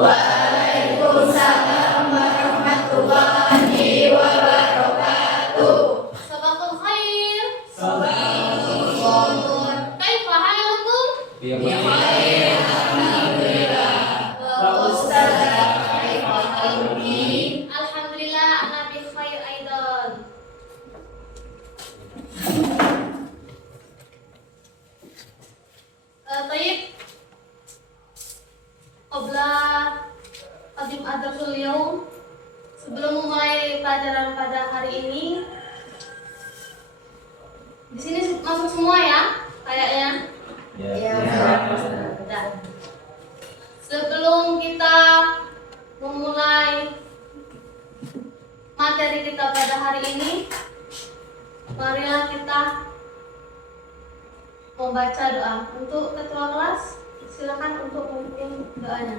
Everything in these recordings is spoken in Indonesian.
Waalaikumsalam warahmatullahi wabarakatuh. Sabahul khair. Sabahul khair. Kaifa halukum? Bikhair, alhamdulillah. Wa ustazah, kaifa haluki? Alhamdulillah, ana bi khair aidan. Tayyib. Qabla qadim adrasul yaum, sebelum memulai pelajaran pada hari ini, di sini masuk semua ya, kayaknya. Ya. Sudah. Sebelum kita memulai materi kita pada hari ini, marilah kita membaca doa. Untuk ketua kelas, silakan untuk memimpin doanya.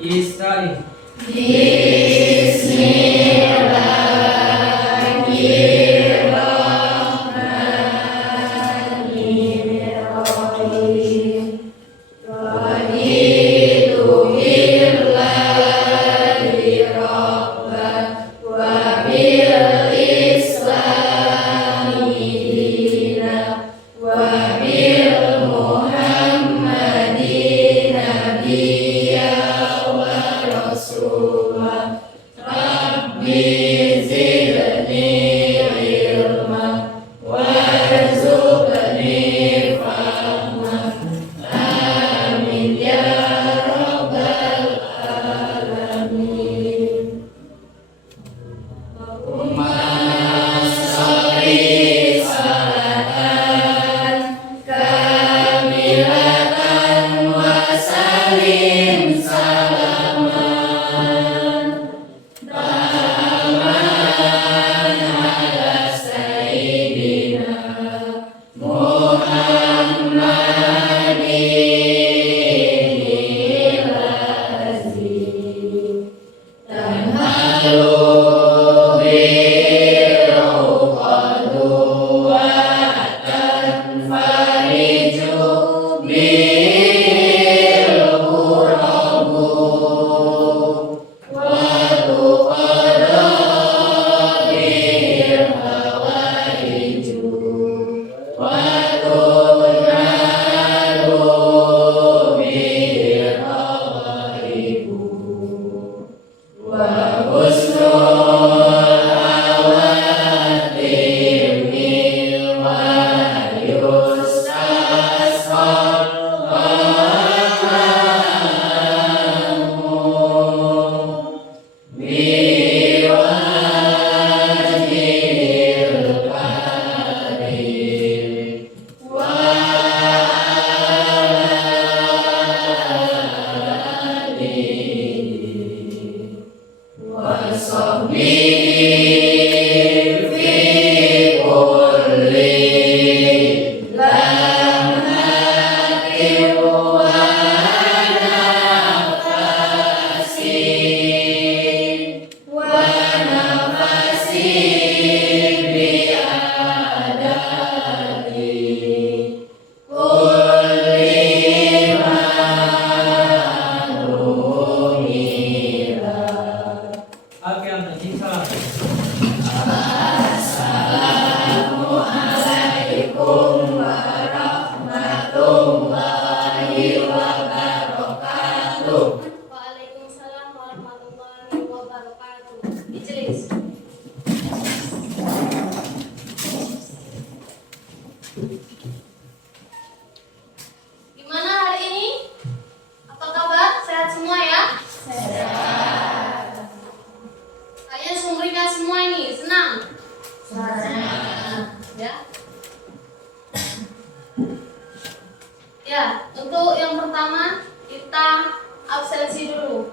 Israel. Bismillahirrahmanirrahim. Raditu billahi rabban wa bil islami dinan wa bil muhammadin nabiyyan wa rasulan. Rabbi zidni ilman warzuqni fahman. Amin ya rabbal alamin. Allahumma sholli salatan kamilatan wa salim salaman taman ala sayyidina Muhammadin al-azim. Tanhalu bil-uqadu wa tanfariju bil-qurabu wa tuqada bil-hawaiju wa tunhalu bil-ghaibu wa husnul awatim wa yustasqal ghamamhu biwajhil karim wa alihi wa sahbihi fi kulli lamhatin wa nafasin bi adadi kulli manumira. Oke, anjing salam. Assalamualaikum warahmatullahi wabarakatuh. Waalaikumsalam warahmatullahi wabarakatuh. Ijlis. Gimana hari ini? Apa kabar? Sehat semua ya? Sehat. Kalian sumringah semua ini, senang? Ya. Ya, untuk yang pertama kita absensi dulu.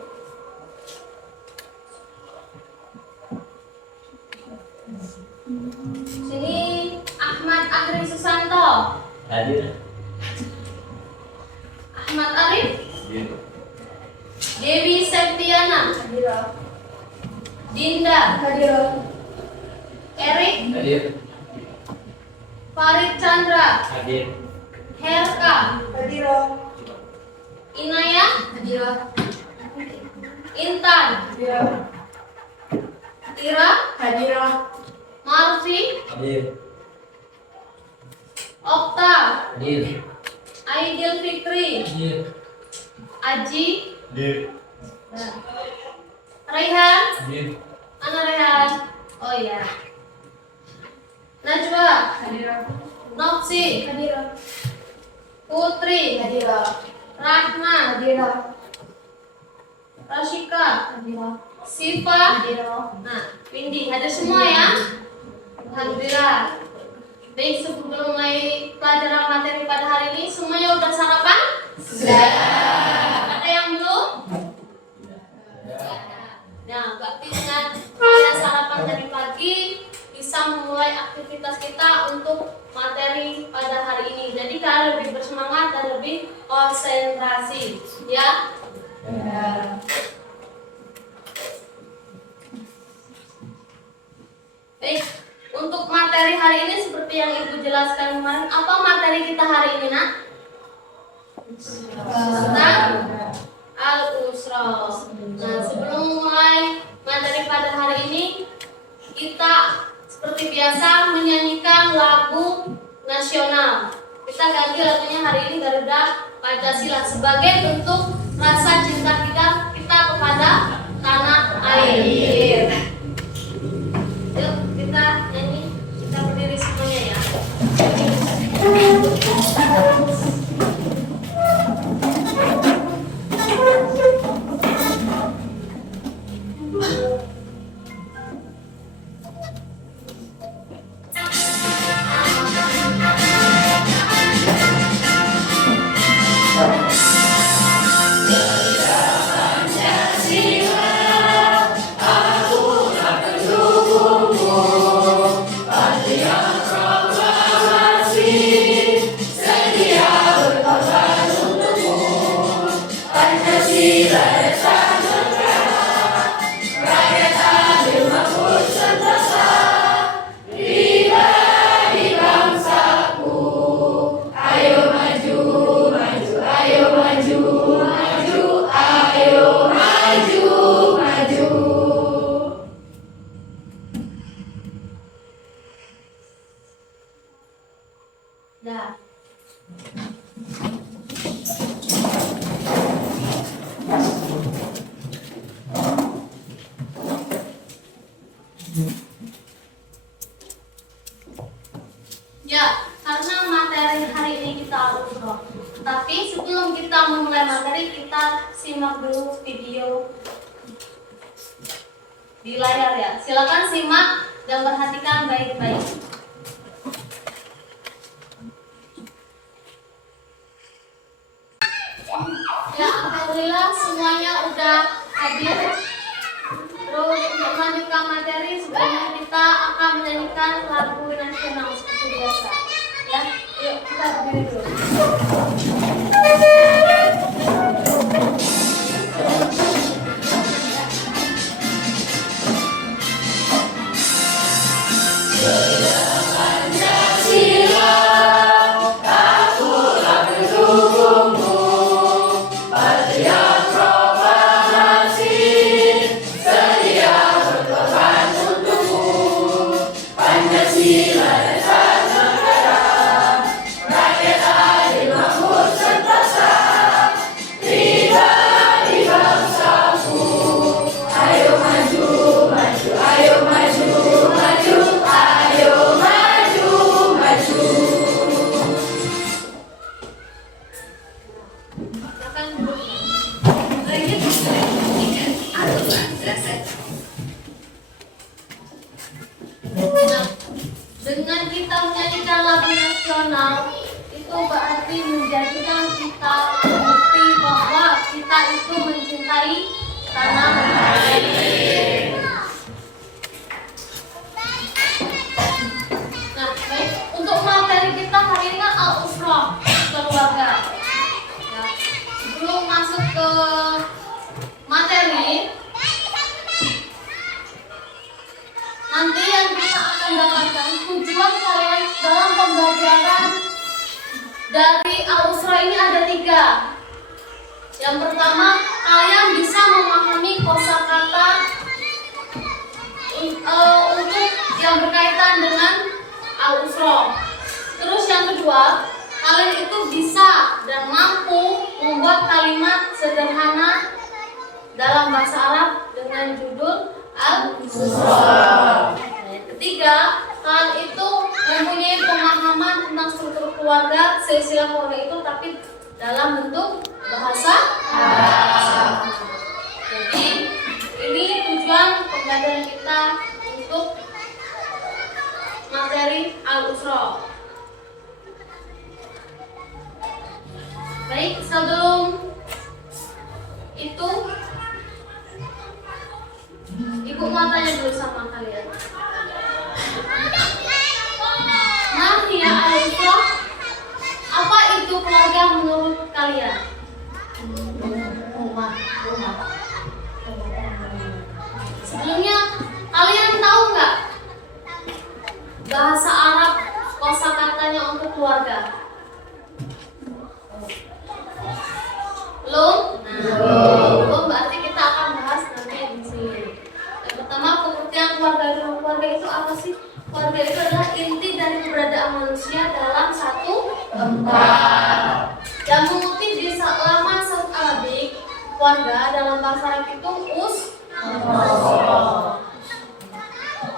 Sini Ahmad Arif Susanto. Hadir. Ahmad Arif. Hadir. Dewi Septiana. Dinda. Erik. Hadir. Farid Chandra. Hadir. Herka. Inaya. Intan, Ira, Hadirah. Marfi, Hadir. Okta, Hadir. Aidil Fikri, Hadir. Aji, Hadir. Raihan, Hadir. Ana Raihan. Oh iya. Najwa, Hadirah. Noksi, Hadirah. Putri, Hadirah. Rahma, Hadirah. Rashika, Hadirah. Siva. Hadirah. Nah, Windy, hadir semua ya? Alhamdulillah. Baik, sebelum mulai pelajaran materi pada hari ini, semuanya udah sarapan? Sudah. Ada yang belum? Nah, berarti dengan kalian sarapan dari pagi, bisa memulai aktivitas kita untuk materi pada hari ini. Jadi kalian lebih bersemangat dan lebih konsentrasi, ya? Baik, untuk materi hari ini seperti yang Ibu jelaskan kemarin, apa materi kita hari ini, Nak? Tentang Al-Usra. Nah, sebelum mulai materi pada hari ini, kita seperti biasa menyanyikan lagu nasional. Kita ganti lagunya hari ini Garuda Pancasila sebagai bentuk rasa cinta kita kepada tanah air. Yuk kita nyanyi, kita berdiri semuanya ya. Nah, ya, karena materi hari ini kita Al-Usra. Tapi sebelum kita memulai materi, kita simak dulu video di layar ya. Silakan simak dan perhatikan baik-baik. Ya, alhamdulillah semuanya udah hadir. Terus untuk melanjutkan materi, sebelumnya kita akan menyanyikan lagu nasional seperti biasa. Ya, yuk kita berdiri dulu. Nah, dengan kita menyanyikan lagu nasional itu berarti menjadikan kita bukti bahwa kita itu mencintai tanah air. Nah, baik, untuk materi kita hari ini kan Al-Usra, keluarga. Ya, sebelum masuk ke materi, nanti yang kita akan dapatkan tujuan kalian dalam pembelajaran dari Al-Usra ini ada 3. Yang pertama kalian bisa memahami kosakata untuk yang berkaitan dengan al-usra. Terus yang kedua, kalian itu bisa dan mampu membuat kalimat sederhana dalam bahasa Arab dengan judul al-usra. Yang ketiga, kalian itu mempunyai pemahaman tentang struktur keluarga, silsilah keluarga itu, tapi dalam bentuk bahasa Arab. Jadi ini tujuan pembelajaran kita untuk materi al-usra. Baik, sebelum itu Ibu mau tanya dulu sama kalian. Nah, ya al-usra, apa itu keluarga menurut kalian? Rumah. Sebelumnya, kalian tahu nggak bahasa Arab kosakatanya untuk keluarga? Belum? Belum, berarti kita akan bahas nanti di sini. Yang pertama, pengertian keluarga dulu. Keluarga itu apa sih? Keluarga itu adalah inti dari keberadaan manusia dalam satu tempat. Yang mengutip di laman Saud Arabik, keluarga dalam bahasa Arab itu itu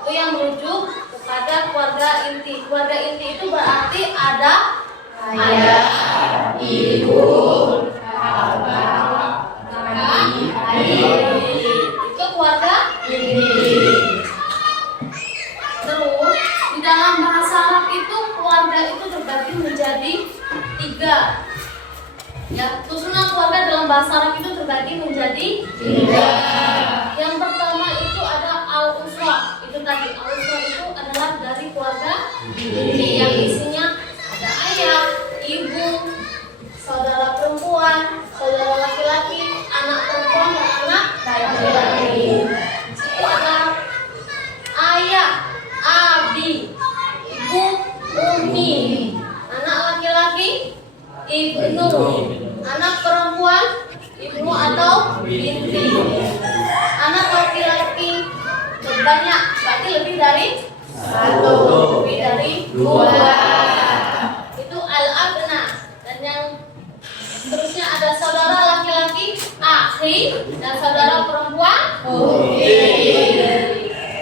yang merujuk kepada keluarga inti. Keluarga inti itu berarti ada ayah, ibu, kakak, adik. Itu keluarga inti. Terus di dalam bahasa Arab itu keluarga itu terbagi menjadi 3. Ya, susunan keluarga dalam bahasa Arab itu terbagi menjadi 3. Yang pertama itu ada al-usra. Itu tadi al-usra itu adalah dari keluarga inti yang isinya ada ayah, ibu, saudara perempuan, saudara laki-laki, anak perempuan dan anak laki-laki. Itu ada ayah, abi, ibu, umi, anak laki-laki, ibnu, anak perempuan, ibnu atau binti. Anak laki-laki banyak, berarti lebih dari 1, lebih dari 2. Itu al-abna. Dan yang terusnya ada saudara laki-laki akhi dan saudara perempuan ukhti.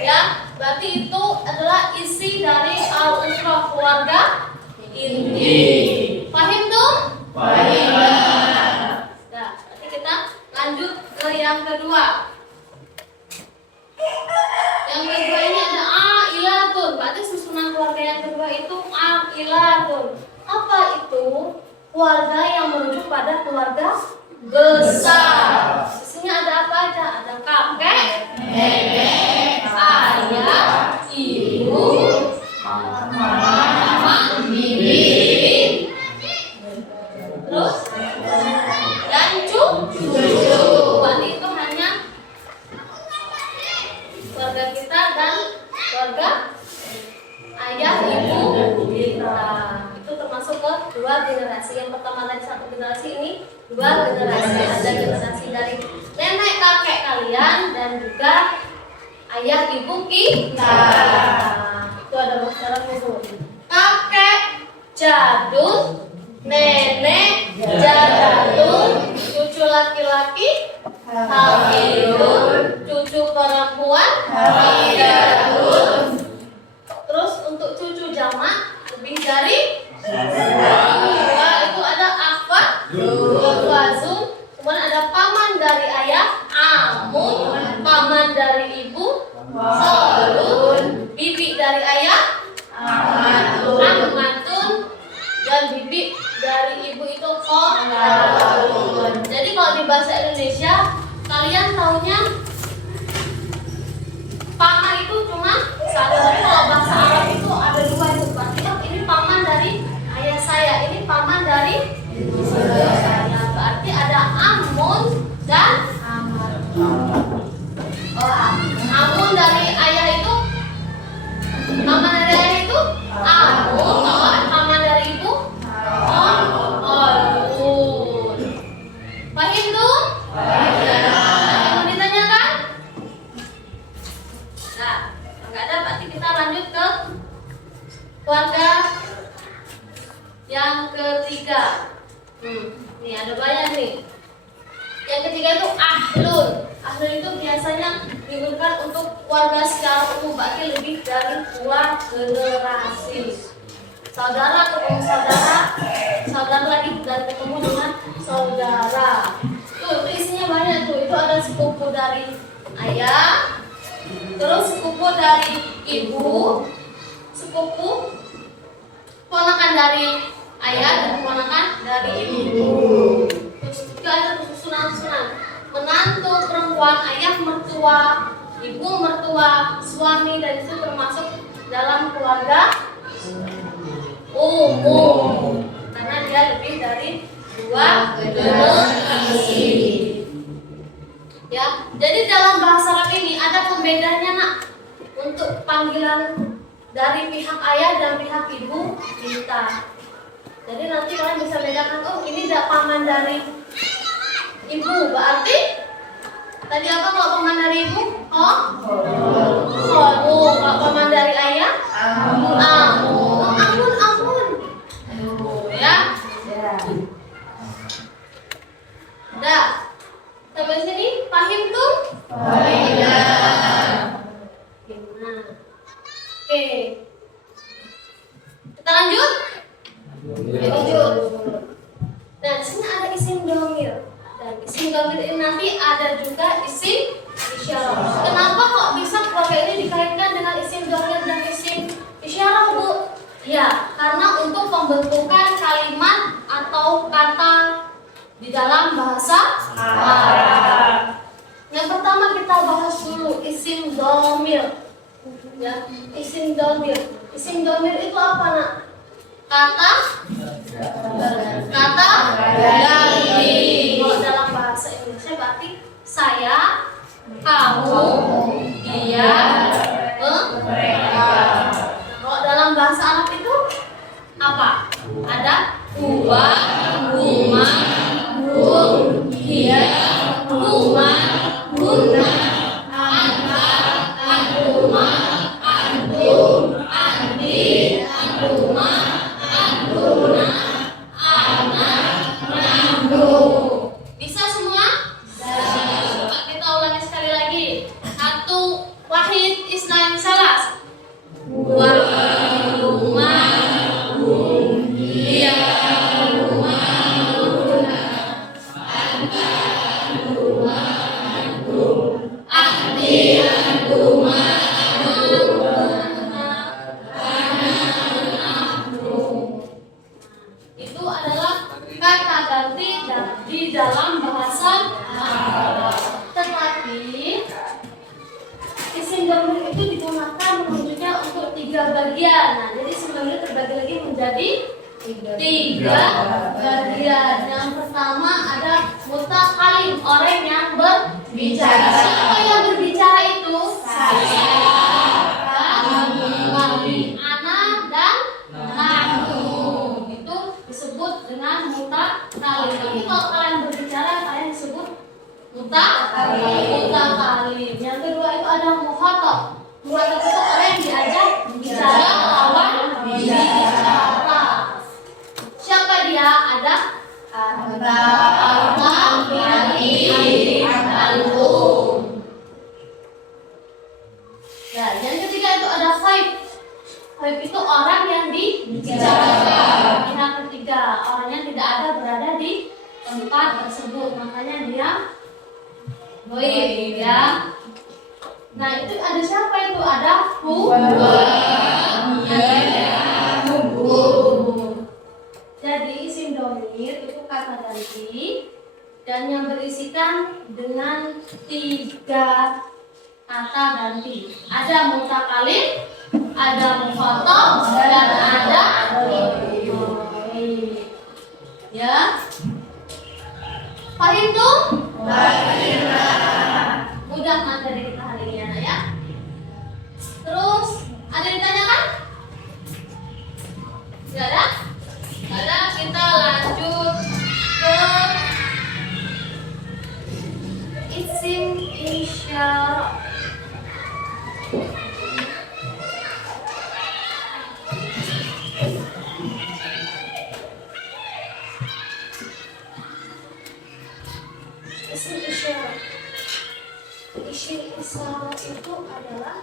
Ya, berarti itu adalah isi dari al-usra, keluarga inti. Paham tuh? Paham. Nah, berarti kita lanjut ke yang kedua. Yang kedua ini ada ailatun. Berarti susunan keluarga yang kedua itu ailatun. Apa itu? Keluarga yang merujuk pada keluarga besar. Isinya ada apa aja? Ada kakek, nenek, ayah, ibu, mama, bibi, terus dan cucu. Berarti itu hanya keluarga kita dan keluarga ayah, ibu kita. Itu termasuk ke 2 generasi. Yang pertama tadi 1 generasi, ini 2 generasi. Ada generasi dari nenek kakek kalian dan juga ayah ibu kita. Itu ada bocoran itu. Kakek jadul, nenek jadul, cucu laki-laki hafidun, cucu perempuan hafidun. Terus untuk cucu jamak lebih dari 2. Itu ada akhwat, akhwazun. Kemudian ada paman dari ayah, amun, paman dari ibu, khalun, bibi dari ayah, amatun, dan bibi dari ibu itu khalun. Jadi kalau di bahasa Indonesia kalian taunya paman itu cuma 1, tapi kalau bahasa Arab itu ada 2 itu. Berarti ini paman dari ayah saya, ini paman dari ibu saya. Berarti ada amun dan amun dari ayah itu, paman dari ayah itu amun, paman dari ibu khalun. Paham tuh? Keluarga yang ketiga. Nih ada banyak nih. Yang ketiga itu ahlun. Ahlun itu biasanya digunakan untuk keluarga secara umum, berarti lebih dari 2 generasi. Saudara ketemu saudara, saudara lagi dan ketemu dengan saudara. Tuh, itu isinya banyak tuh. Itu ada sepupu dari ayah, terus sepupu dari ibu, sepupu ponakan dari ayah dan ponakan dari ibu. Terus juga ada susunan-susunan. Menantu perempuan, ayah mertua, ibu mertua, suami, dan itu termasuk dalam keluarga umum karena dia lebih dari 2 generasi. Ya, jadi dalam bahasa Arab ini ada pembedanya nak untuk panggilan dari pihak ayah dan pihak ibu kita. Jadi nanti kalian bisa bedakan, oh ini tidak paman dari ibu, berarti tadi apa kalau paman dari ibu? Oh, kalau paman dari ayah? Amun. Ya. Udah. Sampai sini paham tuh? Oke. Kita lanjut? Lanjut. Nah, di sini ada isim dhamir. Dan isim dhamir ini nanti ada juga isim isyarah. Kenapa kok bisa keluarga ini dikaitkan dengan isim dhamir dan isim isyarah, Bu? Ya, karena untuk pembentukan kalimat atau kata di dalam bahasa Arab. Yang pertama kita bahas dulu isim dhamir. Ya, isim dhamir. Isim dhamir itu apa, Nak? Kata ganti. Kalau dalam bahasa Indonesia berarti saya, kamu, dia, mereka. Kalau dalam bahasa Arab itu apa? Ada huwa, huma, hum, hiya, huma, hunna, anta, antuma, antum, anti, antuma, antuna, ana, nahnu. Bisa semua? Bisa. Kita ulangi sekali lagi. 1, wahid, isnain, salas. Huwa, huma, hum, hiya, huma, hunna, anta, antuma, antum, anti, antuma, antuna, ana, nahnu. Itu adalah kata ganti di dalam bahasa Arab. Tetapi isim dhamir itu digunakan menunjuknya untuk 3 bagian. Nah, jadi isim dhamir terbagi lagi menjadi 3 bagian. Yang pertama ada mutakalim, orang yang berbicara. Siapa yang berbicara itu? Saya, kamu, ana, dan nahnu. Itu disebut dengan mutakalim. Tapi kalau kalian berbicara, kalian disebut mutakalim. Yang kedua itu ada muhatab. Muhatab itu orang yang diajak bicara lawan bicara. Siapa dia? Ada antum. Ya, yang ketiga itu ada ghaib. Ghaib itu orang yang dibicarakan. Pihak ketiga, orang yang tidak ada berada di tempat tersebut, makanya dia ghaib, ya. Nah, itu ada siapa itu? Ada huwa, jadi isim dhamir itu kata ganti dan yang berisikan dengan 3 kata ganti. Ada mutakalim, ada mukhatab, dan ada ghaib. Ya. Paham tuh? Mudah materi kita hari ini, anak ya. Terus ada yang ditanyakan? Tidak ada? Tidak ada. Kita lanjut ke isim isyarat. itu adalah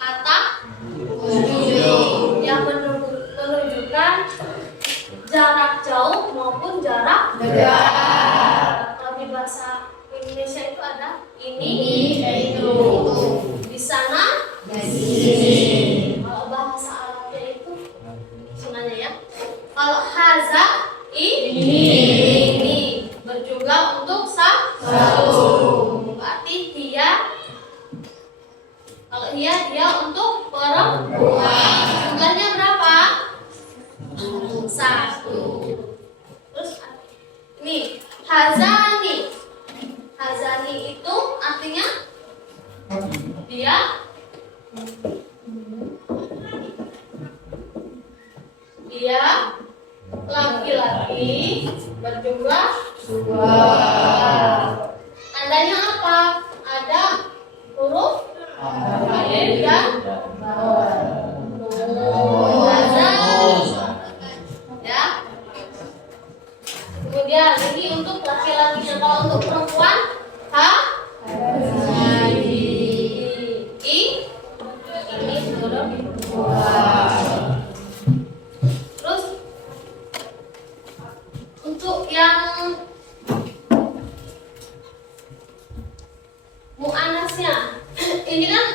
kata yang menunjukkan jarak jauh maupun jarak dekat. Kalau di bahasa Indonesia itu ada ini, itu, di sana, di sini. Kalau bahasa Arabnya itu sebenarnya ya. Kalau haza ini berjumlah untuk satu. Berarti dia, kalau dia untuk perempuan. Jumlahnya berapa? Satu. Terus ini hazani. Hazani itu artinya dia laki-laki berjumlah dua. Tandanya apa? Ada huruf alif dan ya. Kemudian ini untuk laki-lakinya. Kalau untuk perempuan ini huruf terus untuk yang muannasnya ini kan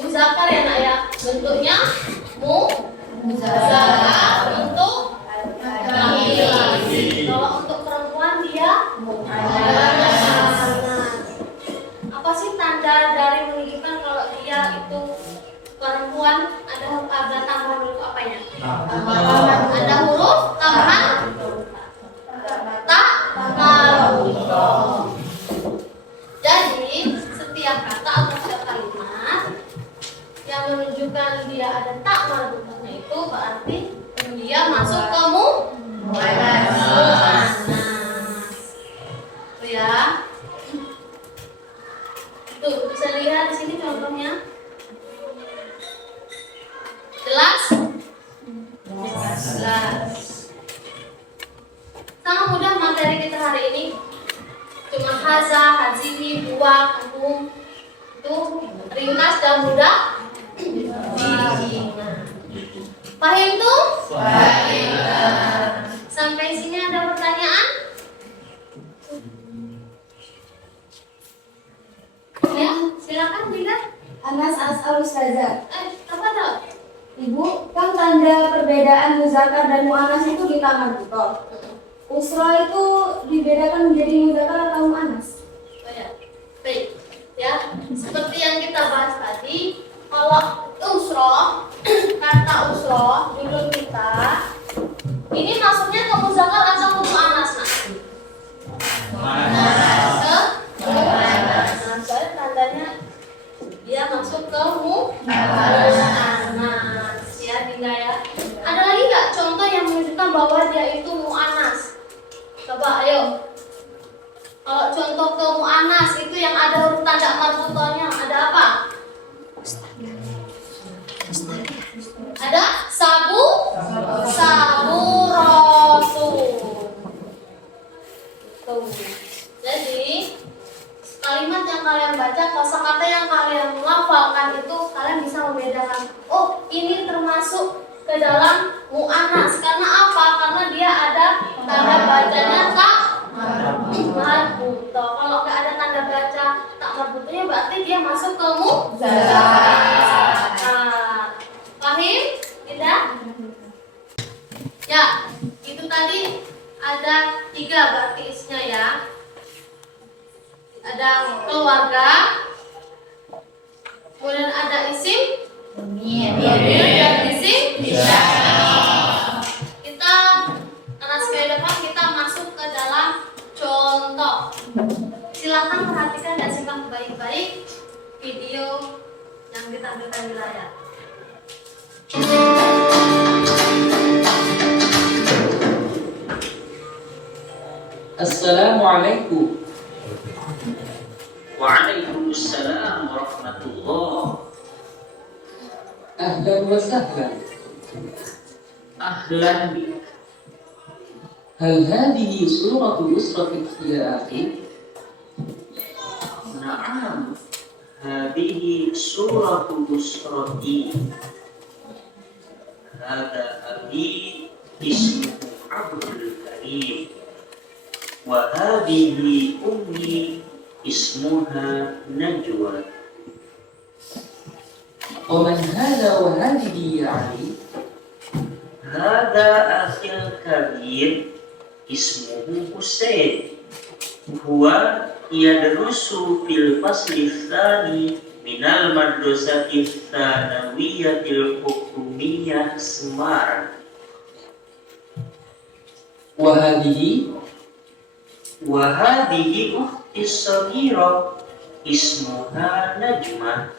muzakkar ya nak ya, bentuknya muzakkar untuk laki-laki. Kalau untuk perempuan dia muannas. Apa sih tanda dari menunjukkan kalau dia itu perempuan? Ada tambahan huruf apanya? Ada huruf tambahan tak marbuthah. Jadi setiap kata atau setiap kalimat yang menunjukkan dia ada tak marbuthahnya itu berarti dia masuk ke muannas. Tuh ya. Tuh bisa lihat di sini contohnya. Jelas? Jelas. Sangat mudah materi kita hari ini. Cuma haza, hazihi, huwa, hum. Itu ringkas dan mudah diingat. Paham tuh? Paham. Sampai sini ada pertanyaan? Ya, silakan Dinda. Anas as'al ustazah. Apa tuh? Ibu, kan tanda perbedaan muzakkar dan muannas itu di kamar buto. Usra itu dibedakan menjadi muzakkar atau muannas? Oh ya. Baik. Ya, seperti yang kita bahas tadi, kalau usra, kata usra dulu kita ini masuknya ke muzakkar atau ke muannas, Nak? Muannas. Ke muannas. Nah, soalnya tandanya dia masuk ke muannas. Ya, Dinda ya. Ada lagi nggak contoh yang menunjukkan bahwa dia itu muannas? Coba, ayo. Kalau contoh ke muannas itu yang ada huruf tanda marbuthahnya ada apa? Ada saburatu. Tuh. Jadi kalimat yang kalian baca, kosakata yang kalian melafalkan itu kalian bisa membedakan. Oh, ini termasuk ke dalam muannas. Karena apa? Karena dia ada tanda bacanya tak marbuthah. Kalau nggak ada tanda baca tak marbuthahnya berarti dia masuk ke muzakkar. Paham? Tidak? Ya, itu tadi ada 3 berarti isinya ya. Ada keluarga, kemudian ada isim dan isim isyarah. Kita karena sekali depan kita masuk ke dalam contoh. Silakan perhatikan dan simak baik-baik video yang ditampilkan di layar. Assalamualaikum. Waalaikumsalam warahmatullah. Ahlan wa sahlan. Ahlan bik. Hal hadhihi suratu usratik ya akhi? na'am, hadihi suratu usrati. Hada abi ismuhu Abdul Karim. Wa hadihi ummi ismuha Najwa. ومن هذا وهذه يا علي؟ Hada akhil kabir ismuhu Husain. Huwa yadrusu fil fasli tsani minal madrasati tsanawiyatil hukumiyah Semarang. وهذه Wa hadhihi ukhti shaghira ismuha Najmah.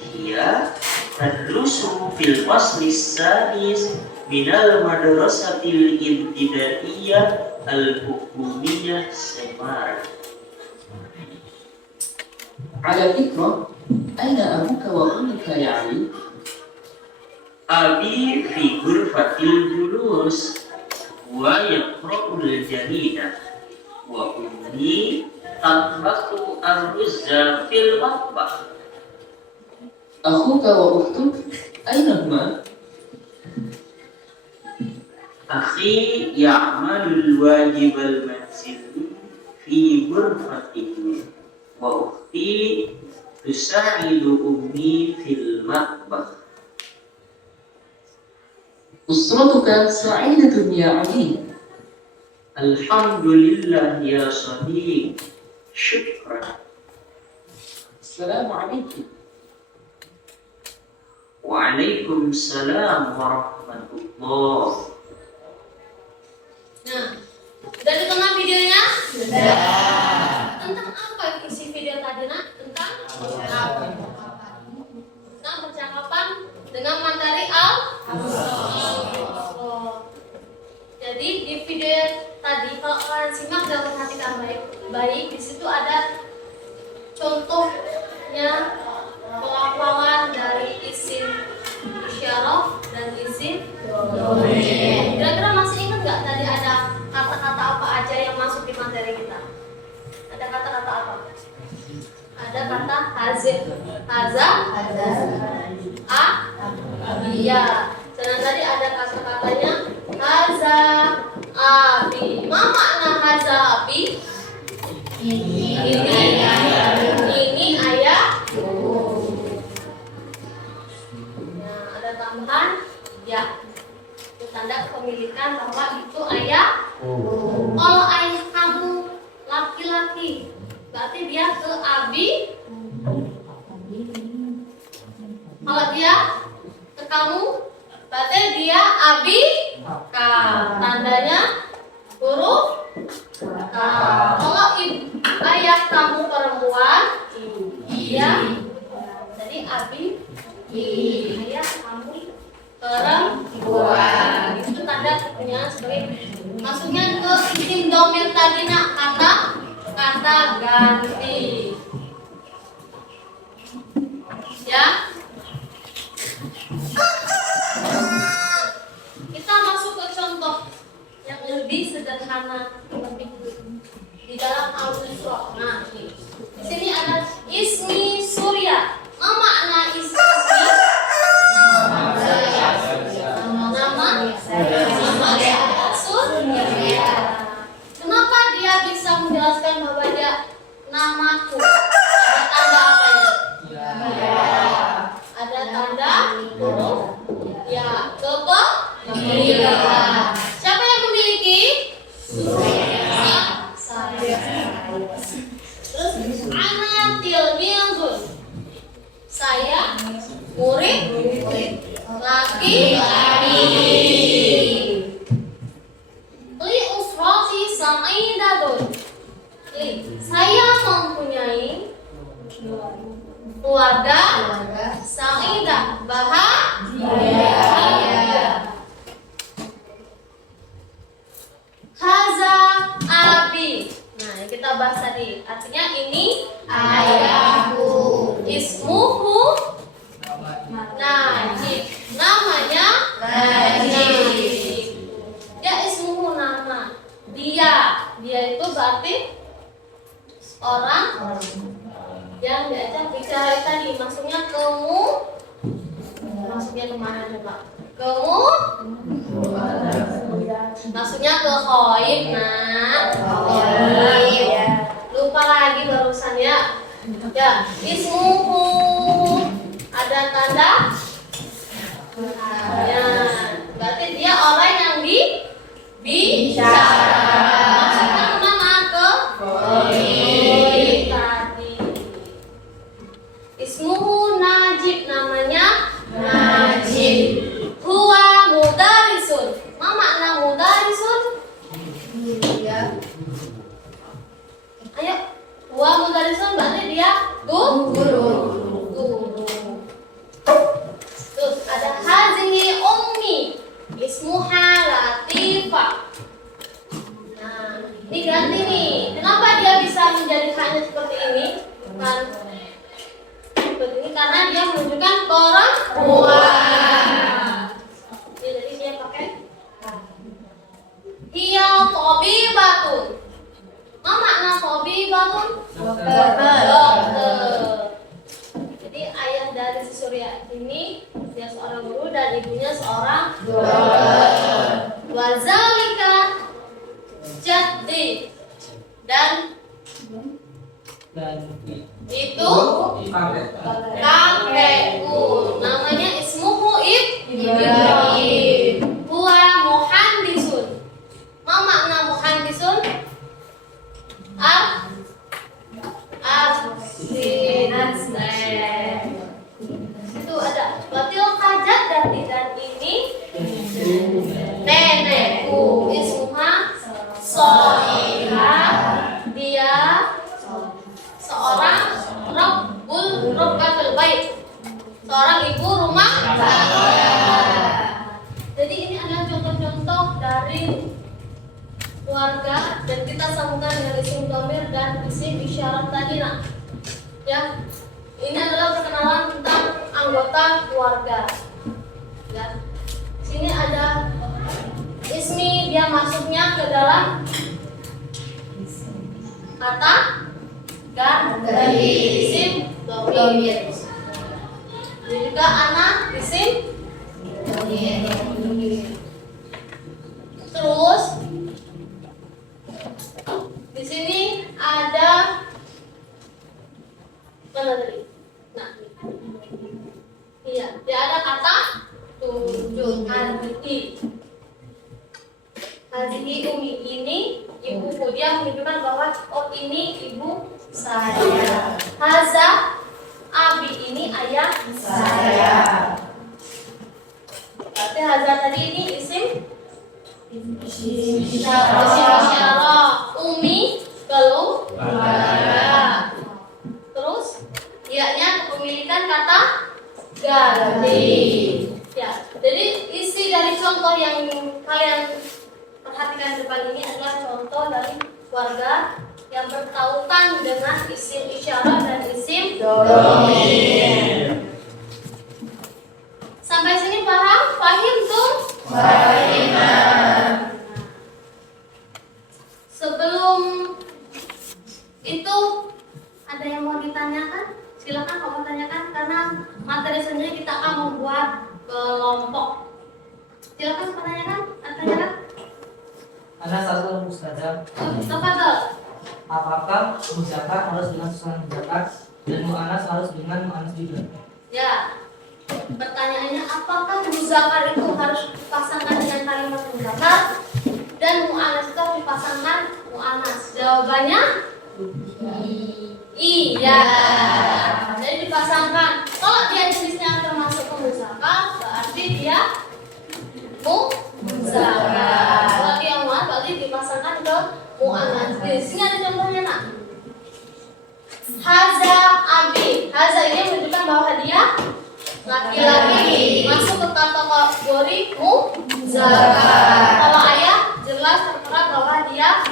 Hiya tadrusu fil fasli sadis minal madrasatil ibtidaiyah al-hukumiyah Semarang. على فكرة أين أبوك وأمك يا علي؟ Abi fi ghurfatil julus wa yaqra'ul jarida wa ummi tatbakhu ar-ruzza fil matbakh. أخوك وأختك أين هما؟ Akhi ya'malul wajibal manzili fi ghurfatihi wa ukhti tusa'idu ummi fil matbakh. أسرتك سعيدة يا علي. Alhamdulillah ya sadiq. Syukran. السلام عليك. Waalaikumsalam warahmatullah. Nah, udah ditonton videonya? Sudah. Tentang apa isi video tadi, Nak? Tentang percakapan dengan materi Jadi di video tadi kalau kalian simak dan perhatikan baik, di situ ada contohnya pelafalan dari isim isyarah dan isim dhamir. Kira-kira masih ingat nggak tadi ada kata-kata apa aja yang masuk di materi kita? Ada kata-kata apa? Ada kata haza, iya. Dan tadi ada kata-katanya haza abi. Ma makna haza abi? Ini ayah. Nah, ada tambahan ya. Itu tanda kepemilikan bahwa itu ayah. Kalau ayah kamu laki-laki, berarti dia ke abi. Kalau dia ke kamu, berarti dia abi. Tandanya huruf K. Kalau ayah kamu perempuan, iya. Jadi abi. Ayah kamu perempuan. Itu tanda punya sebagai maksudnya ke isim dhamir tadi, Nak, kata ganti. Ya. Kita masuk ke contoh yang lebih sederhana, lebih di dalam Al-Isra. Nah, di sini ada ismi Surya. Apa makna ismi? Nama Surya. Kenapa dia bisa menjelaskan bahwa dia namaku? Ada tanda apanya? Ada tanda huruf ya. Kepemilikan. Siapa yang memiliki? Saya. Terus ana tilmizun. Saya murid laki-laki. Li usrati sa'idatun. Saya mempunyai keluarga sa'idah, bahagia. Haza abi. Nah, yang kita bahas tadi. Artinya ini ayahku. Ismuhu Najib. Namanya Najib. Ya, ismuhu nama. Dia itu berarti orang yang diajak bicara tadi masuknya masuknya kemana coba? Masuknya ke khoib, nak. Lupa lagi barusan ya. Ya, ismuhu ada tanda. Ya, berarti dia orang yang bicara. Masuknya kemana? Ke khoib tadi. Ismuhu Najib, namanya Najib. Huwa mudarisun. Ma makna mudarisun? Ayo, huwa mudarisun berarti dia guru. Terus ada hazihi ummi, ismuha Latifah. Nah, ini ganti nih. Kenapa dia bisa menjadikannya seperti ini? Bukan seperti ini karena dia menunjukkan perempuan. Jadi dia pakai hiya tabibatun. Ma makna tabibatun? Dokter. Jadi ayah dari si Surya ini dia seorang guru dan ibunya seorang dokter. Wazalika jaddi dan itu kakekku, namanya ismuhu Ibrahim. Huwa muhandisun. Ma makna muhandisun? Itu ada batil hajat dan ini nenekku, ismuha Soihah, dia seorang rabbatul bait, seorang ibu rumah tangga. Jadi ini adalah contoh-contoh dari keluarga dan kita sambungkan dengan isim dhamir dan isim isyarat tadi, nak. Ya, ini adalah perkenalan tentang anggota keluarga. Ya, sini ada ismi, dia masuknya ke dalam kata ganti, isim dhamir. Dan juga anak isim dhamir. Terus di sini ada mana tadi? Nah, iya, dia ada kata tunjuk hadhi. Hadhi umi, ini ibuku. Dia menunjukkan bahwa oh ini ibu saya. Haza abi, ini ayah saya. Berarti haza tadi ini isim isyarah. Umi keluarga. Terus ianya kepemilikan kata ganti. Ya, jadi isi dari contoh yang kalian perhatikan depan ini adalah contoh dari keluarga yang bertautan dengan isim isyarah dan isim dhamir. Sampai sini paham? Fahim tuh? Sebelum itu ada yang mau ditanyakan? Silakan kamu tanyakan karena materi selanjutnya kita akan membuat kelompok. Silakan pertanyakan, tanyakan. Ada satu ustazah. Tafadhol. Apakah muzakkar harus dengan susunan muzakkar dan muannas harus dengan muannas juga? Ya. Pertanyaannya, apakah muzakkar itu harus dipasangkan dengan kalimat muzakkar dan muannas itu harus dipasangkan muannas? Jawabannya iya. Jadi dipasangkan. Kalau dia jenisnya termasuk muzakkar, berarti dia muzakkar. Kalau dia muannas, berarti dipasangkan ke muannas. Di sini ada contohnya, nak. Haza abi. Haza ini menunjukkan bahwa dia laki-laki, masuk ke kategori muzakkar. Kalau ayah jelas tertera bahwa dia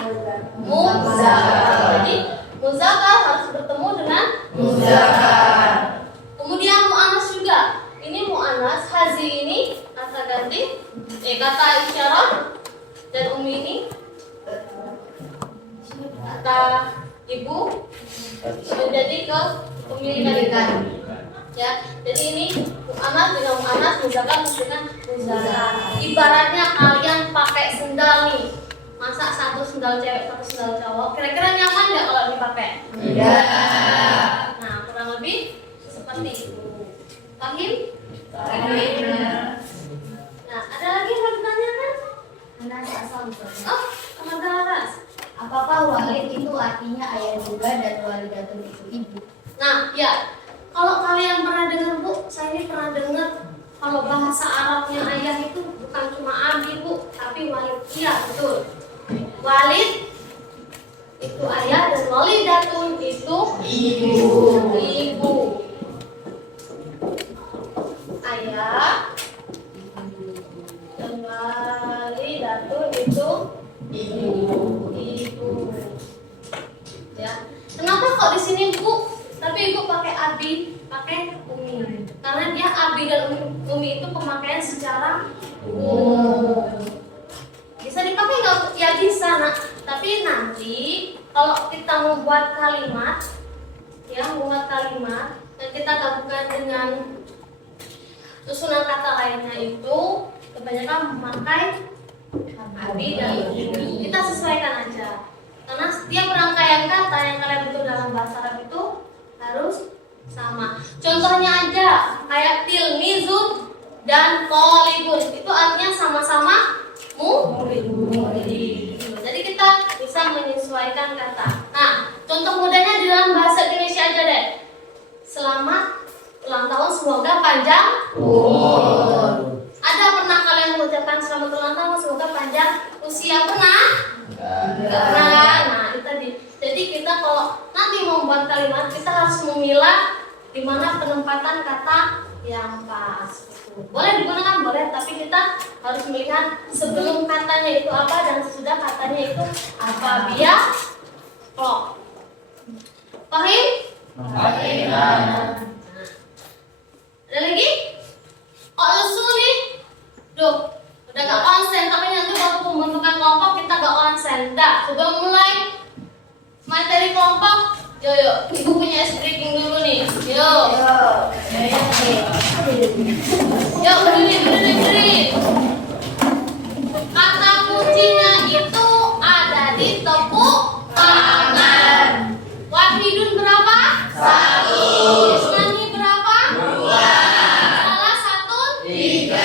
muzakkar. Jadi muzakkar harus bertemu dengan muzakkar. Kemudian muannas juga. Ini muannas, hazi ini kata ganti, kata isyarat, dan umi ini kata ibu. Jadi ke Pemilikan. Ya, jadi ini mu'anas dengan mu'anas, muzakkar dengan muzakkar. Ibaratnya kalian pakai sendal nih. Masa satu sendal cewek, satu sendal cowok, kira-kira nyaman nggak kalau dipakai? Tidak. Nah, kurang lebih seperti itu. Paham? Nah, ada lagi yang mau ditanyakan? Anas asal Ustaz. Oh, Ahmad Laras. Apakah walid itu artinya ayah juga dan walidatun itu ibu? Nah, ya, kalau kalian pernah dengar Bu, saya ini pernah dengar kalau bahasa Arabnya ayah itu bukan cuma abi Bu, tapi walid. Iya, betul. Walid itu ayah dan walidatun itu ibu. Ayah dan walidatun itu ibu. Ya. Kenapa kok di sini Bu? Tapi Ibu pakai abi, pakai umi. Karena dia abi dan umi itu pemakaian secara umum. Bisa dipakai nggak? Ya bisa, nak. Tapi nanti kalau kita membuat kalimat, ya membuat kalimat dan kita gabungkan dengan susunan kata lainnya itu kebanyakan memakai abi dan umi. Kita sesuaikan aja. Karena setiap rangkaian kata yang kalian butuh dalam bahasa Arab itu harus sama. Contohnya aja kayak tilmizun dan kolibun, itu artinya sama-sama murid. Jadi kita bisa menyesuaikan kata. Nah, contoh mudahnya di dalam bahasa Indonesia aja deh. Selamat ulang tahun, semoga panjang umur. Ada pernah kalian mengucapkan selamat ulang tahun, semoga panjang usia? Pernah? Enggak. Nah, itu tadi. Jadi kita kalau nanti membuat kalimat, kita harus memilah di mana penempatan kata yang pas. Boleh digunakan, boleh, tapi kita harus melihat sebelum katanya itu apa dan sesudah katanya itu apa, biar klop. Paham? Ada lagi? Oh, lesu nih. Duh, udah gak konsen, tapi nanti waktu pembentukan kelompok kita gak konsen. Dah, sebelum mulai materi kelompok, yo, ibu punya ice breaking dulu nih. Yo, berdiri. Kata kuncinya itu ada di tepuk tangan. Wahidun berapa? 1. Isnani berapa? 2. Salah satu? 3.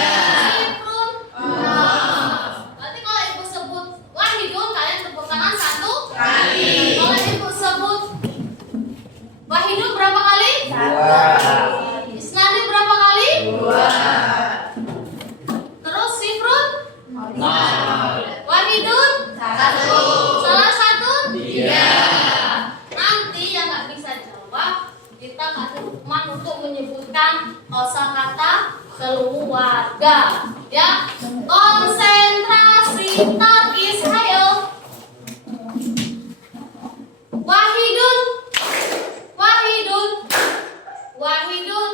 Sifrun? 0. Berarti kalau ibu sebut wahidun, kalian tepuk tangan 1 kali. Kalau ibu sebut wahidun berapa kali? 2. Isnani berapa kali? 2. Terus sifrun? 0. Wahidun? 1. Salah satu? 3. Nanti yang nggak bisa jawab, kita kasih hukuman untuk menyebutkan kosakata keluarga. Ya, konsentrasi, tarkis, hayo. Wahidun, wahidun, wahidun.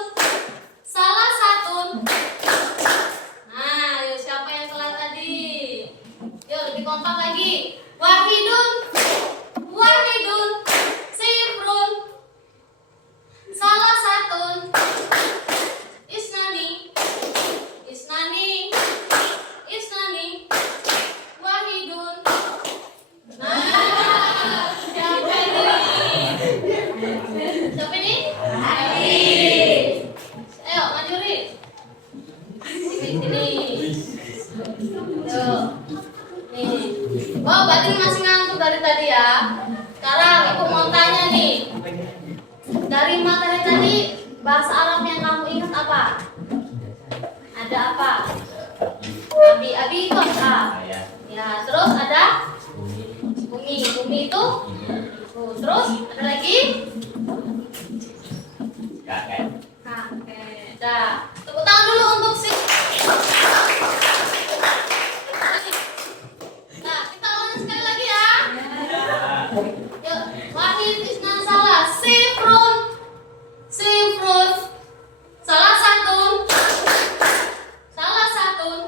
Salah satu. Nah, yuk siapa yang salah tadi? Yuk lebih kompak lagi. Wahidun, wahidun, sifrun. Salah satu. Isnani, isnani, isnani, wahidun. Nah, siapa ini? Siapa ini? Ayo, maju Ri. Sini. Tuh. Nih. Oh, berarti masih ngantuk dari tadi ya. Sekarang ibu mau tanya nih. Dari materi tadi, bahasa Arab yang kamu ingat apa? Ada apa? Abi itu apa? Ya, terus ada bumi. Bumi itu? Terus ada lagi? Kakek. Dah. Tepuk tangan dulu untuk si. Nah, kita ulang sekali lagi ya. Yuk, wahid isnan salah. Sifrun. Sifrun. Salah satu. Salah satu.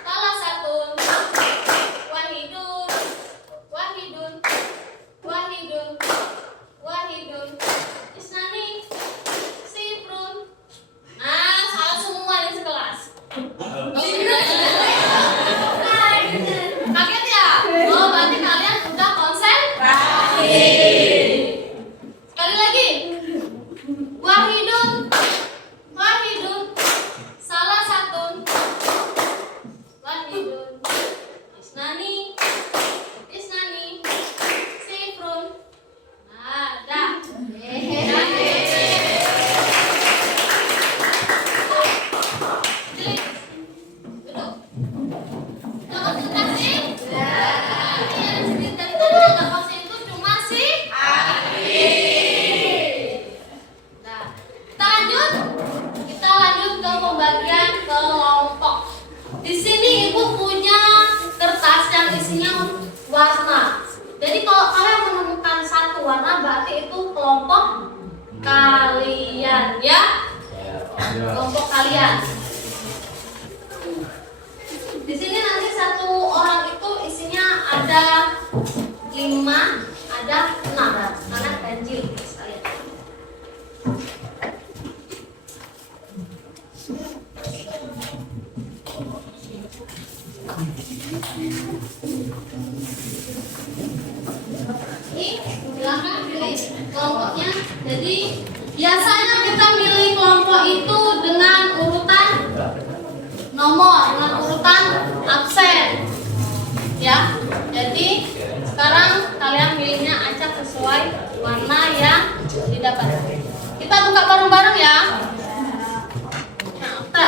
Salah satu. Wahidun. Wahidun. Wahidun. Wahidun. Isnan ya? Kelompok kalian. Di sini nanti satu orang itu isinya ada 5, ada 6 anak ganjil sekalian. Ini silakan pilih kelompoknya. Jadi biasanya kita milih kelompok itu dengan urutan nomor, dengan urutan absen, ya. Jadi sekarang kalian milihnya acak sesuai warna yang didapat. Kita buka bareng-bareng ya. Nah, kita.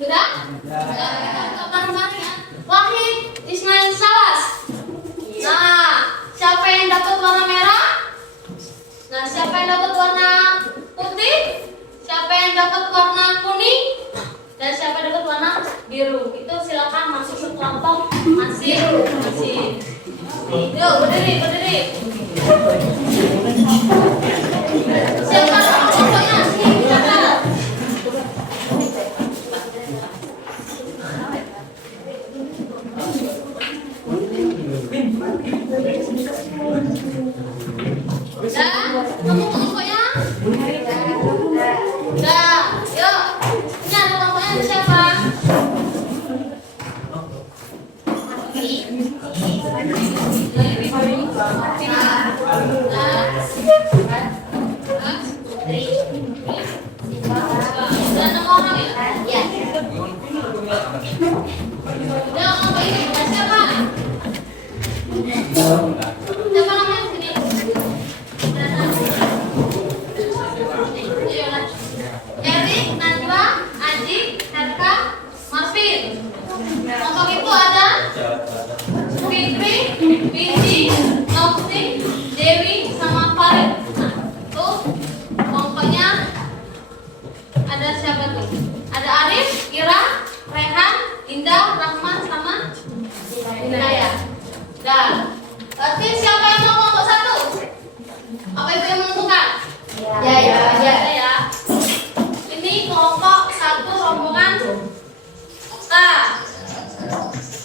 Sudah? Kita buka bareng-bareng ya. Wahid Ismail Salas. Nah, siapa yang dapat warna merah? Nah, siapa yang dapat warna putih? Siapa yang dapat warna kuning? Dan siapa yang dapat warna biru? Itu silakan masuk ke kelompok masing-masing. Yuk, berdiri. Siapa kelompoknya? Silakan. Udah, kamu kelompoknya? Udah, yuk. Ini ada kelompoknya siapa? Udah 6 orang ya? Iya. Udah, kelompok ini bukan siapa? Siapa namanya di sini? Erik, Najwa, Aji, Herka, Marvin. Kelompok itu ada Fikri, Windy, Nopsi, Dewi, sama Farid. Nah, tuh kelompoknya ada siapa tuh? Ada Arif, Ira, Rehan, Indah, Rahman, sama Hidayah. Dah. Berarti siapa yang mau kelompok 1? Apa itu yang menentukan? Ya. Ini kelompok 1 rombongan A.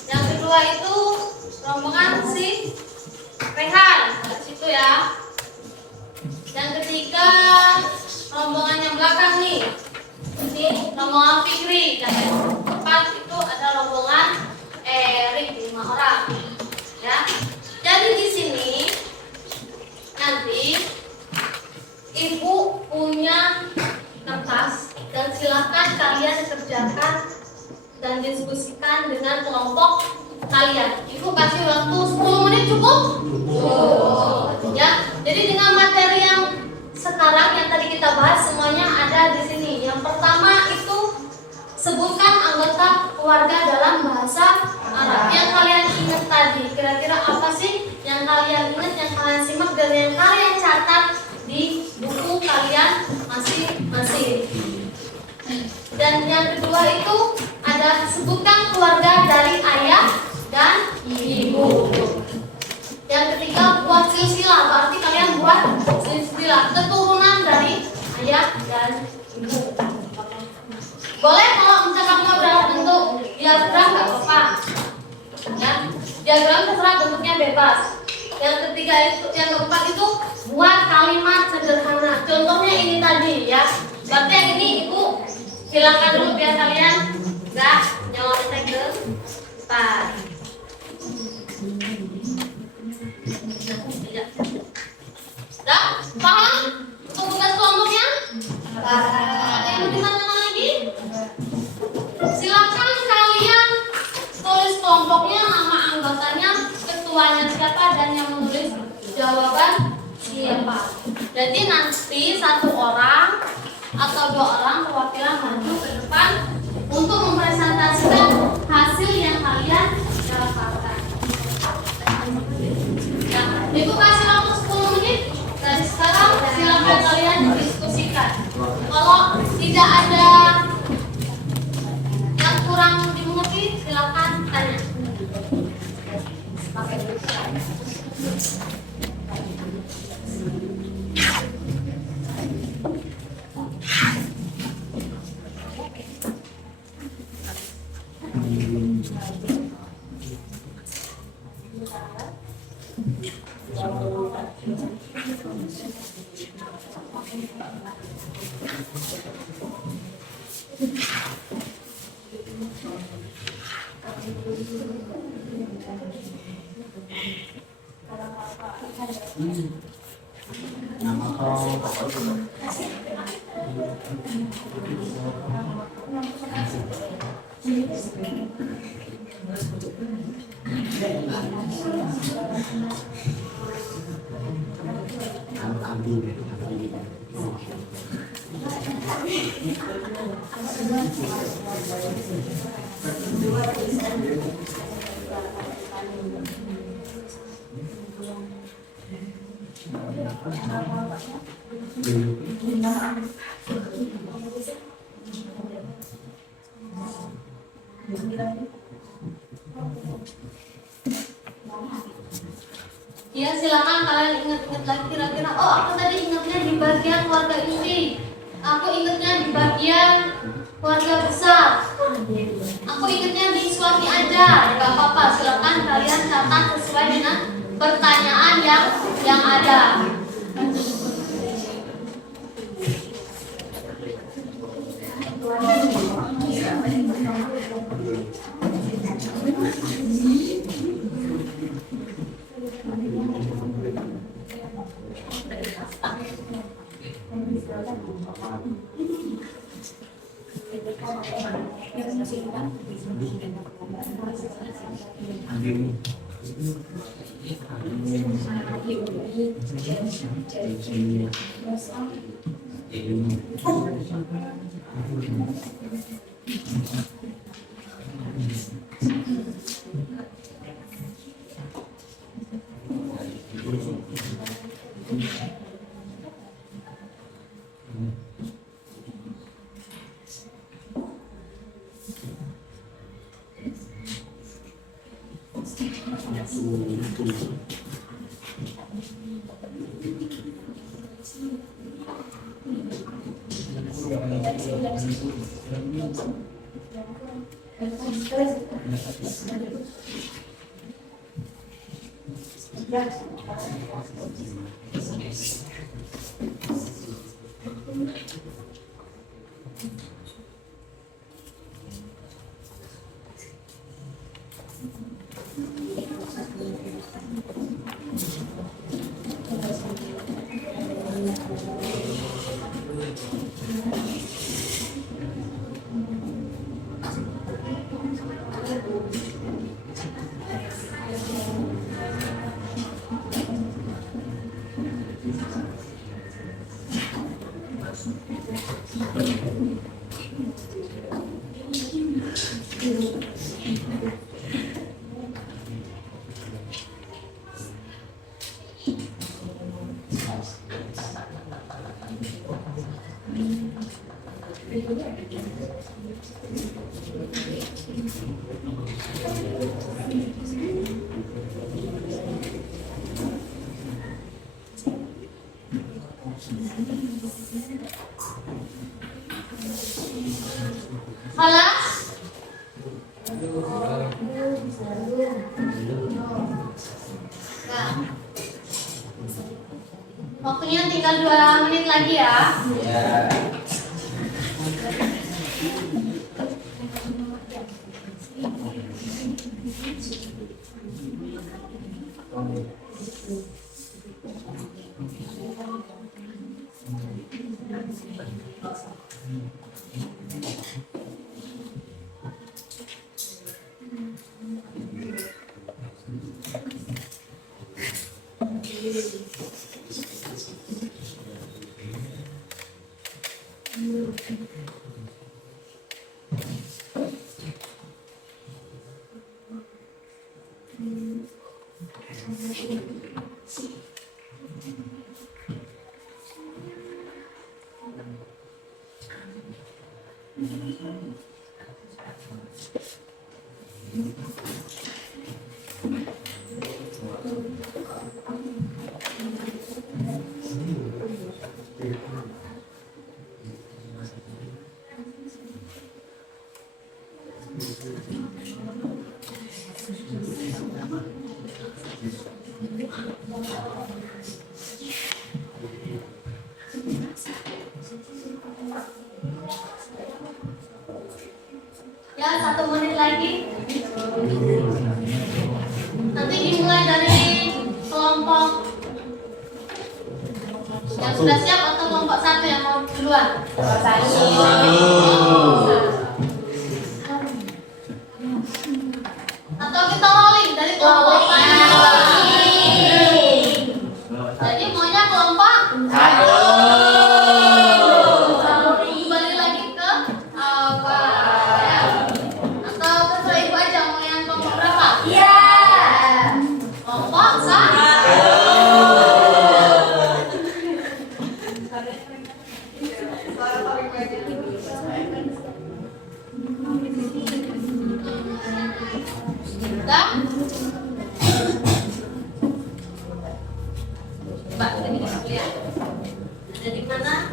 Yang kedua itu rombongan si Rehan, di situ ya. Yang ketiga rombongan yang belakang nih. Ini rombongan Fikri. Dan yang keempat itu ada rombongan Erik, 5 orang. Ya. Jadi di sini nanti ibu punya kertas dan silakan kalian kerjakan dan diskusikan dengan kelompok kalian. Ibu kasih waktu 10 menit cukup? Ya. Jadi dengan materi yang sekarang yang tadi kita bahas semuanya ada di sini. Yang pertama itu sebutkan anggota keluarga dalam bahasa Arab. Yang kalian ingat tadi, kira-kira apa sih yang kalian ingat, yang kalian simak dan yang kalian catat di buku kalian masing-masing. Dan yang kedua itu ada sebutkan keluarga dari ayah dan ibu. Yang ketiga buat silsilah, berarti kalian buat silsilah keturunan dari ayah dan ibu. Boleh kalau mencatatnya dalam bentuk diagram nggak apa-apa. Ya, diagram terserah bentuknya bebas. Yang ketiga itu, yang keempat itu buat kalimat sederhana. Contohnya ini tadi ya. Berarti yang ini ibu hilangkan dulu biar kalian nggak nyolontek ke depan. Dah, paham? Untuk tugas kelompoknya? Ada yang lebih tanya lagi? Silakan kalian tulis kelompoknya, nama anggotanya, ketuanya siapa, dan yang menulis jawaban siapa. Jadi nanti 1 orang atau 2 orang perwakilan maju ke depan untuk mempresentasikan hasil yang kalian dapatkan. Nah, Ibu kasih waktu 10 menit dari sekarang, silakan kalian diskusikan. Kalau tidak ada yang kurang dimengerti, silakan Nama kau Ya, silakan kalian ingat-ingat lagi kira-kira. Oh, aku tadi ingatnya di bagian keluarga inti. Aku ingatnya di bagian keluarga besar. Aku ingatnya di suami aja. Gak apa-apa, silakan kalian catat sesuai dengan pertanyaan yang ada. Halas? Nah, waktunya tinggal 2 menit lagi ya. Ya, 1 menit lagi. Nanti dimulai dari kelompok yang sudah siap atau kelompok 1 yang mau duluan? Atau kita rolling dari kelompok jadi maunya kelompok kembali lagi ke awal ya. Atau terserah ibu aja mau yang kelompok berapa? Kelompok 1. Sudah? Mbak, ini lihat. Ada di mana?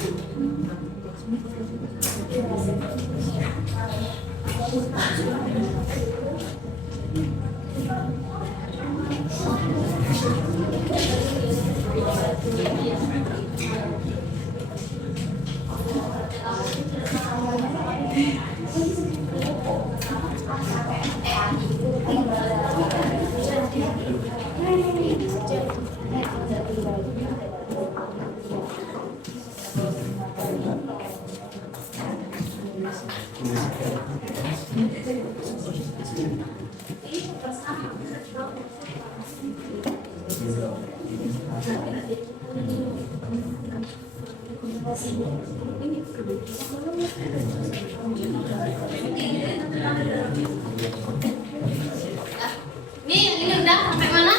Ini udah sampai mana?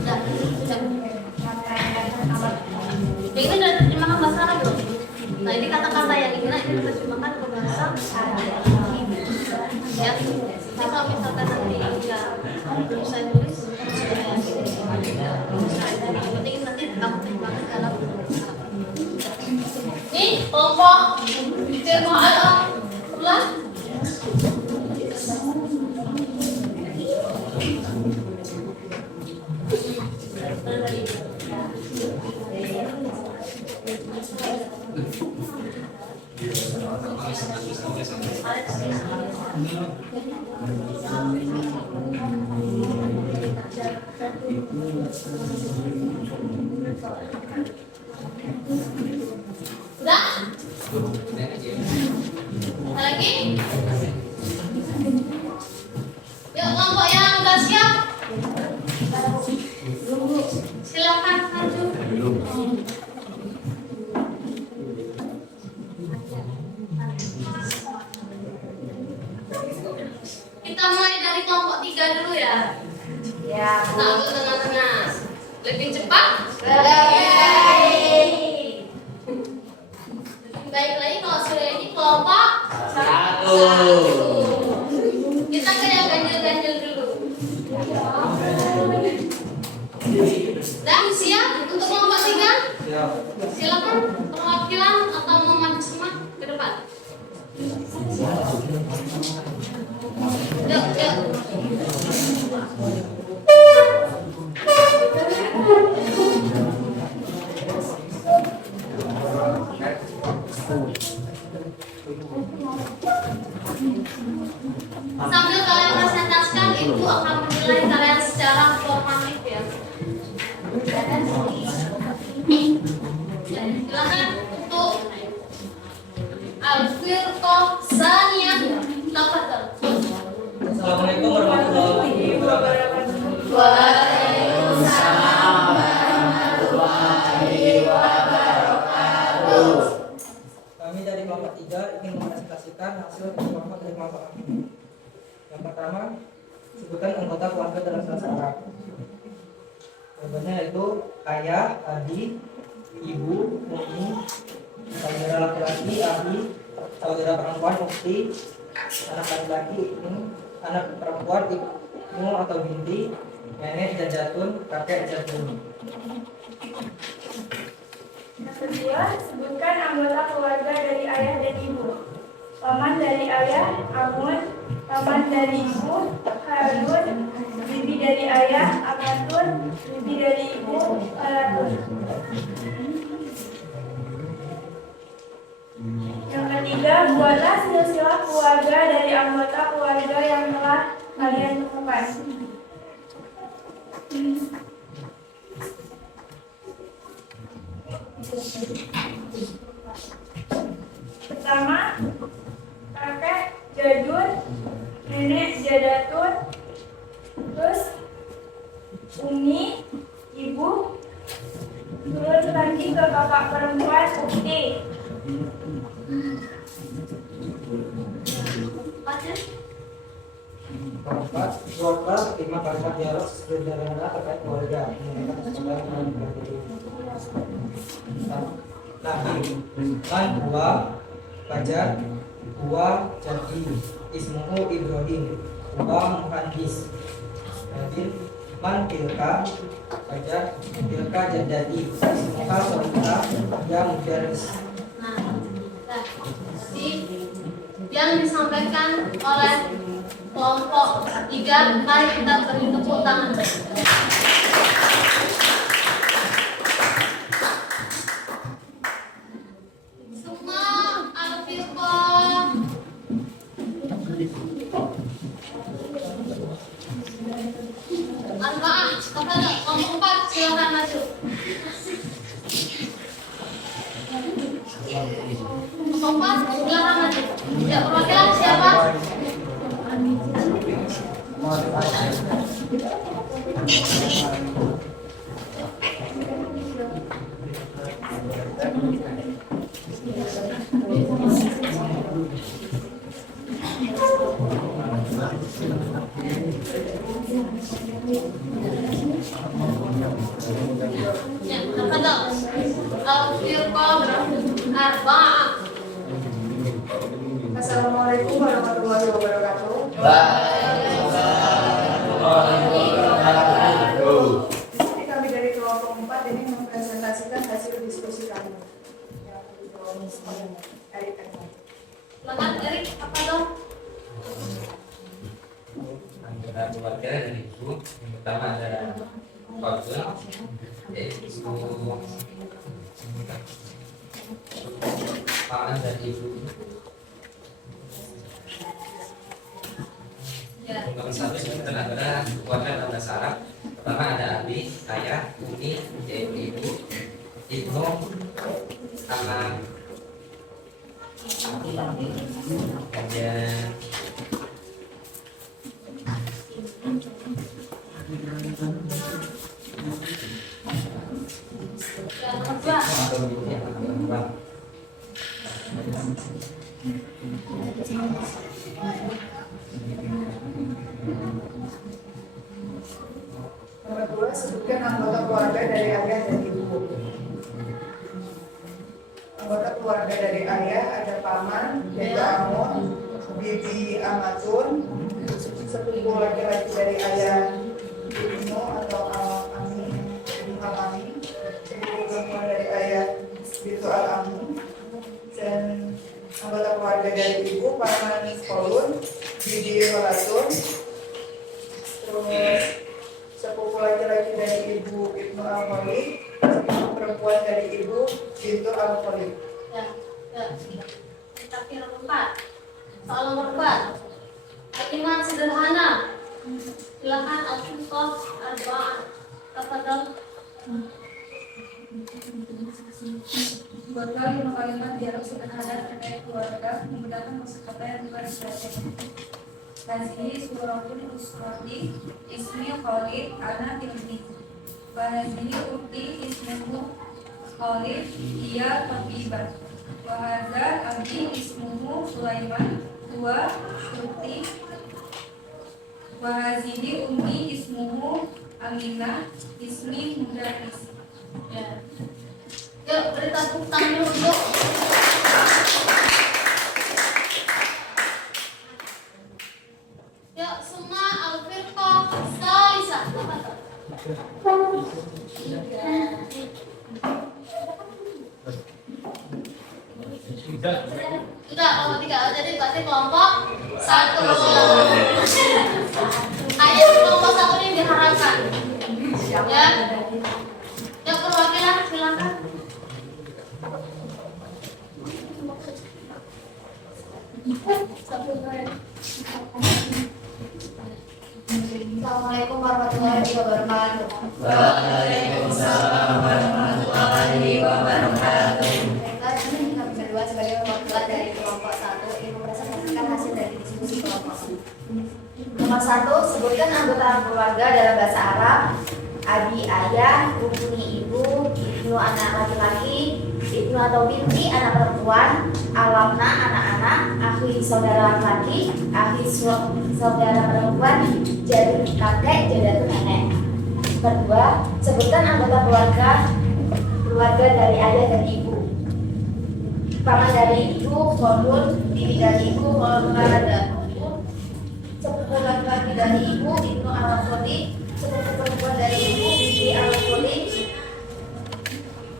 Udah. Yang ini udah terjemahkan bahasa Arab belum? Nah ini kata-kata yang ini diterjemahkan ke bahasa Arab. Ya, jadi kalau misalkan nanti ya bisa nulis, penting nanti kamu terjemahkan dalam bahasa Arab. Ini kelompok ilmu alam ulang. Udah? Lagi? Yuk kelompok yang udah siap. Silakan maju. Kita mulai dari kelompok 3 dulu ya. Tahu tengah-tengah. Lebih cepat? Baik lagi kalau sudah ini kelompok 1. Kita kayak ganjil-ganjil dulu. Dan siap untuk kelompok 3? Silakan perwakilan atau mau maju semua ke depan. Yuk. Sambil kalian presentasikan, ibu akan menilai kalian secara formatif ya. Silakan untuk Alfirko Sania Tafadhol. Assalamualaikum warahmatullahi wabarakatuh. Waalaikumsalam warahmatullahi wabarakatuh. Kami dari kelompok 3 ingin mempresentasikan hasil kelompok dari kelompok kami. Yang pertama, sebutkan anggota keluarga dalam bahasa Arab. Contohnya yaitu ayah, adik, ibu, umi, saudara laki-laki, adik, saudara perempuan, ukti, anak laki-laki, anak perempuan, ibnu atau binti, nenek jajatun, kakek jadun. Yang kedua, sebutkan anggota keluarga dari ayah dan ibu. Paman dari ayah, Amun. Paman dari ibu, Harun. Bibi dari ayah, Amatun. Bibi dari ibu, Alatun. Yang ketiga, buatlah silsilah keluarga dari anggota keluarga yang telah kalian temukan. Pertama, kakek Jadun, nenek Jadatun, terus Umi, ibu, turun lagi ke kakak perempuan Ukti. Keempat, buatlah 5 kalimat dialog sederhana terkait keluarga. Menggunakan sesuai dengan kategori. Nabi, man huwa, Fajar, huwa jadi, ismuhu Ibrahim, huwa muhandis. Nabi, man tilka, Fajar, tilka jadati, ismuha Sofiha, ya mudaris. Nah, tadi yang disampaikan oleh kelompok 3, mari kita beri tepuk tangan. Semua al-firqah. Arba'ah, kepada kelompok 4 silakan maju. Kelompok 4 silakan maju. Ya, perwakilan siapa? Ya, kepada al-firqah arba'ah. Assalamualaikum warahmatullahi wabarakatuh. Ini kami dari kelompok 4 ini mempresentasikan hasil diskusi kami. Yang Erik Ekman. Silakan Erik, apa dong? Anggota keluarga dari ibu yang pertama ada Fatul, yaitu paman dari ibu. Nomor 1 sebutkan adalah keluarga dalam bahasa Arab. Pertama ada abi, ayah, umi, yaitu ibu, ibnu, anak, kemudian Nomor 2, sebutkan anggota keluarga dari ayah dan ibu. Anggota keluarga dari ayah ada paman, yaitu Amun, bibi Amatun, sepupu laki-laki dari ayah Ibnu atau Al-Ami, sepupu perempuan dari ayah Bintu Al-Ami, dan anggota keluarga dari ibu paman Kolun, bibi Holatun, terus sepupu laki-laki dari ibu Ibnu Al-Khalid, sepupu perempuan dari ibu Bintu Al-Khalid. Ya. Kita kira 4. Soal nomor 4. Kalimat sederhana. Silakan al-firqah arba'ah. Tafadhal. Buatlah 5 kalimat dialog sederhana terkait keluarga menggunakan kosakata yang berbaris bahasa Indonesia. Hazihi suratun usrati ismi Khalid ana ibni. Wa hazihi ukti ismuhu Khalid ia tabibah. Wa hadza abi ismuhu Sulaiman huwa syurti. Wa hazihi ummi ismuhu Aminah ismi mudaris. Ya. Yuk, beri tepuk tangan dulu. Yuk, semua al-firqah salisah. Tafadhal. Enggak, kelompok 3. Jadi berarti kelompok 1. Ayo kelompok 1 ini diharapkan. Ya. Ya perwakilan silakan. Assalamualaikum warahmatullahi wabarakatuh. Waalaikumsalam warahmatullahi wabarakatuh. Baiklah, di sini kami berdua sebagai perwakilan dari kelompok 1 yang mempresentasikan hasil dari diskusi kelompok 1. Nomor 1, sebutkan anggota keluarga dalam bahasa Arab. Abi ayah, rukuni ibu, ibnu anak laki-laki, ibnu atau binti anak perempuan, alamna anak-anak, akhi saudara laki, akhi saudara perempuan, jadi kakek, jadatu nenek. Kedua, sebutkan anggota keluarga dari ayah dan ibu. Paman dari ibu, khodun, bibi dari ibu, khodun, sepupu laki-laki dari ibu, ibnu al-khodi, sepupu perempuan dari ibu, bibi al-khodi.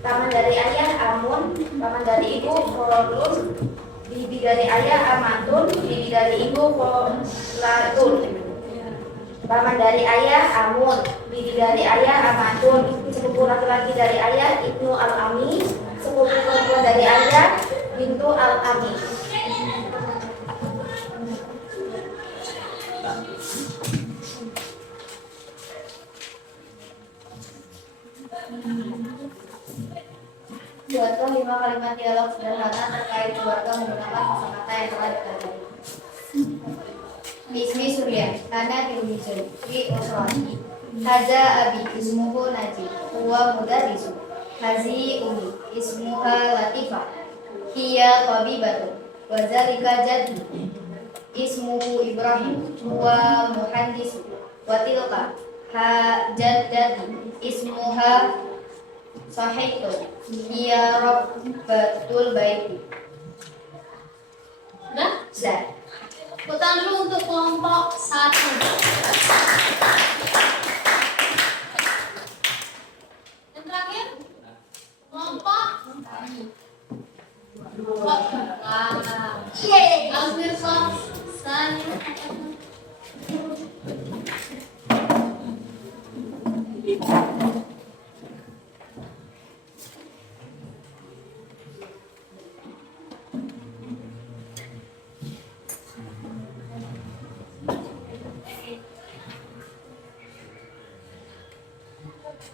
Paman dari ayah, amun, paman dari ibu, khodun, bibi dari ayah, amatun, bibi dari ibu, kholatun. Paman dari ayah, amun, bibi dari ayah, amatun, sepupu laki-laki dari ayah, ibnu al-ami, sepupu perempuan dari ayah, bintu al-ami. Buatlah 5 kalimat dialog sederhana terkait keluarga menggunakan kosakata yang telah dipelajari. Ismi Surya, ana tilmizun, fi usrati. Haza abi, ismuhu Najib, huwa mudarrisu. Hazi umi, ismuha Latifah, hiya tabibatu. Wa zalika jaddi, ismuhu Ibrahim, huwa muhandisu. Wa tilka jaddati, ismuha Sahaitu, hiya rabbatul baiti. Sudah? Putar dulu untuk kelompok 1. Yang terakhir kelompok 2. Al-Mirsof Sani.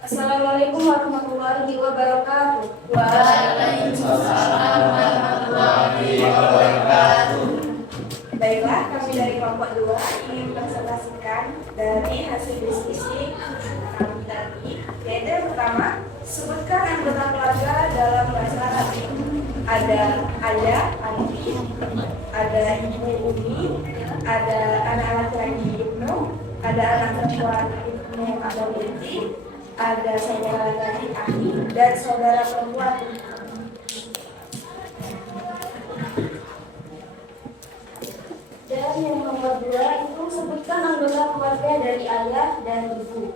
Assalamualaikum warahmatullahi wabarakatuh. Waalaikumsalam warahmatullahi wabarakatuh. Baiklah, kami dari kelompok 2 ingin mempresentasikan dari hasil diskusi kami tadi, yaitu yang pertama, sebutkan anggota keluarga dalam bahasa Arab. Ada ayah, adik, ada ibu, umi, ada anak laki-laki ibnu, ada anak perempuan ibnu atau binti, ada saudara laki-laki akhi, dan saudara perempuan. Dan yang nomor 2 itu sebutkan anggota keluarga dari ayah dan ibu,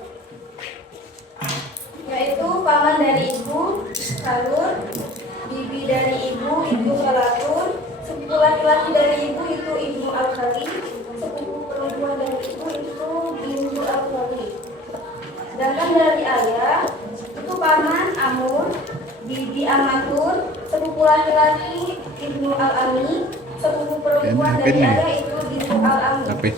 yaitu paman dari ibu, kalur, bibi dari ibu, ibu kalatun, sepupu laki-laki dari ibu itu ibu al-khali, sepupu perempuan dari ibu itu bintu al-khali. Sedangkan dari ayah itu paman amun, bibi amatun, sepupu laki-laki ibnu al-ami, sepupu perempuan dari ayah itu bintu al-ami.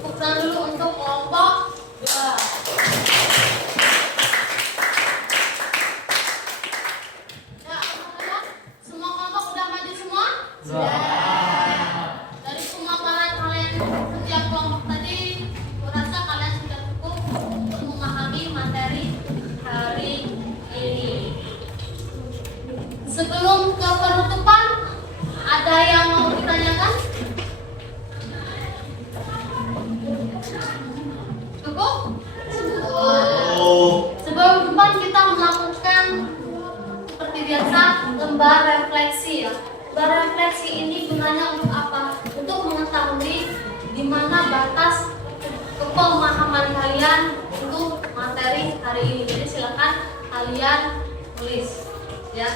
Putar dulu untuk kelompok 2. Ya, alhamdulillah. Semua kelompok udah maju semua? Sudah. Dari semua kalian setiap kelompok tadi, kurasa kalian sudah cukup untuk memahami materi hari ini. Sebelum ke penutupan, ada yang mau ditanyakan? Cukup? Sebelum depan kita melakukan seperti biasa lembar refleksi ya. Lembar refleksi ini gunanya untuk apa? Untuk mengetahui di mana batas pemahaman kalian untuk materi hari ini. Jadi silakan kalian tulis ya.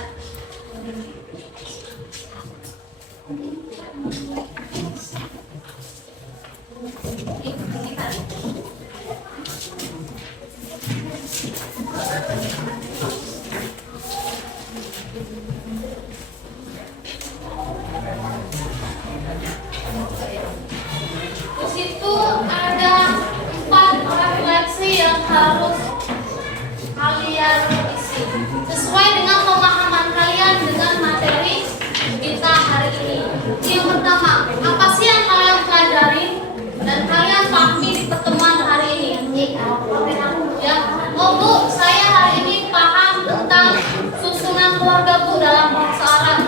Di situ ada 4 refleksi yang harus kalian isi sesuai dengan pemahaman kalian dengan materi kita hari ini. Yang pertama, apa sih yang kalian pelajari dan kalian pahami di pertemuan hari ini? Ya, oh Bu, saya hari ini paham tentang susunan keluarga Bu dalam bahasa Arab.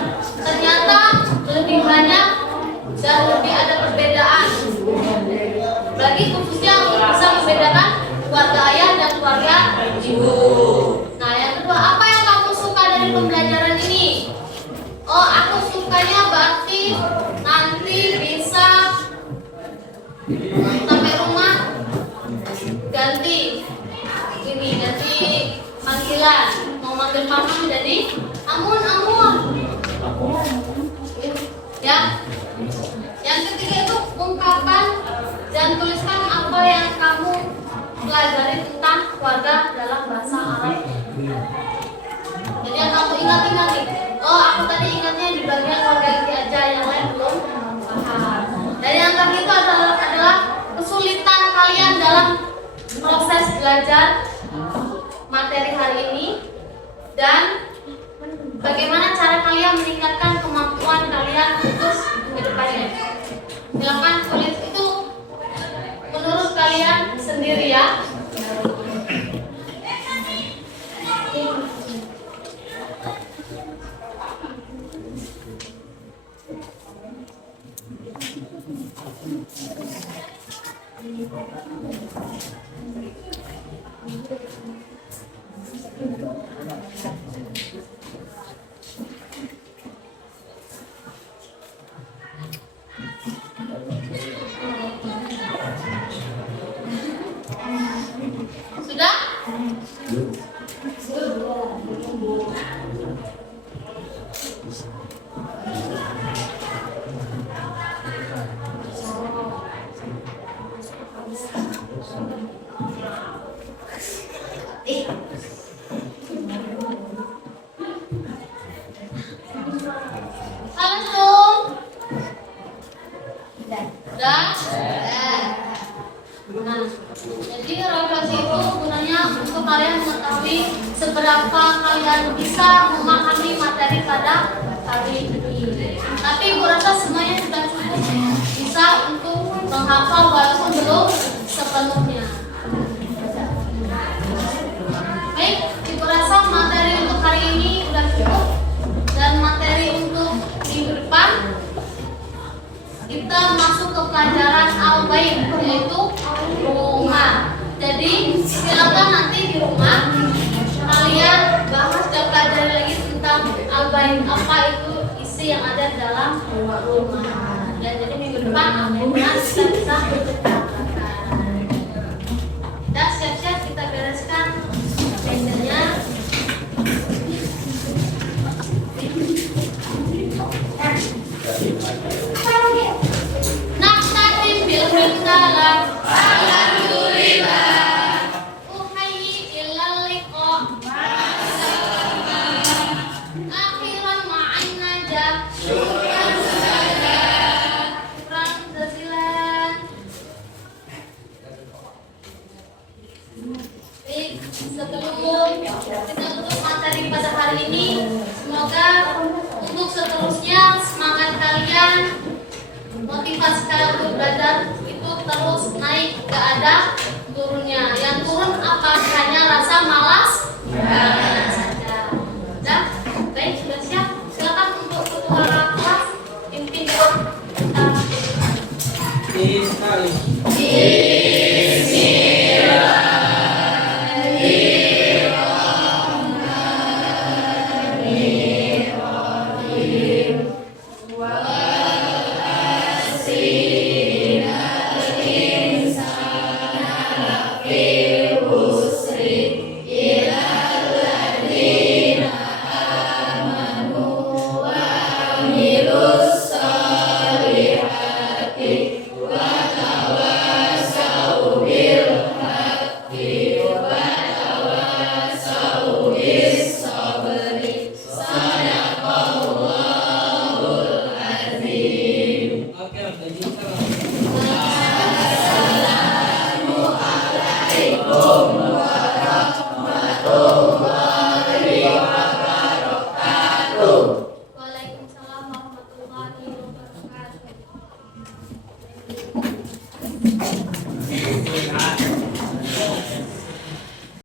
Ternyata lebih banyak dan lebih ada perbedaan. Bagi khususnya bisa membedakan keluarga ayah dan keluarga ibu. Nah, yang kedua, apa yang kamu suka dari pembelajaran ini? Oh, aku sukanya berarti nanti bisa sampai rumah ganti ini, ganti panggilan. Mau manggil mama jadi amun. Ya. Yang ketiga itu ungkapan dan tuliskan apa yang kamu pelajari tentang keluarga dalam bahasa Arab. Jadi yang kamu ingat nih. Oh, aku tadi ingatnya di bagian keluarga inti aja, yang lain belum paham. Dan yang terakhir itu adalah kesulitan kalian dalam proses belajar materi hari ini dan bagaimana cara kalian meningkatkan kemampuan kalian untuk ke depannya. Silakan tulis itu menurut kalian sendiri ya. Sudah? Halo, Sudah? Nah, jadi refleksi itu gunanya untuk kalian mengetahui seberapa kalian bisa memahami materi pada hari ini. Tapi Ibu rasa semuanya sudah cukup bisa untuk menghafal walaupun belum sepenuhnya. Baik, Ibu rasa materi untuk hari ini sudah cukup. Dan materi untuk minggu depan kita masuk ke pelajaran al-bait, yaitu rumah. Jadi silakan nanti di rumah kalian bahas dan pelajari lagi tentang al-bait, apa itu isi yang ada dalam rumah. Dan jadi minggu depan kita bisa melakukan. Dan siap-siap kita bereskan meja-nya. Naktadim bil hamdalah. Alhamdulillah. Uhayyi ilal liqa. Akhiran ma'an najah. Syukran jazilan. Baik, sebelum kita tutup materi pada hari ini, semoga untuk seterusnya semangat kalian, motivasi kalian untuk belajar itu terus naik, gak ada turunnya. Yang turun apa hanya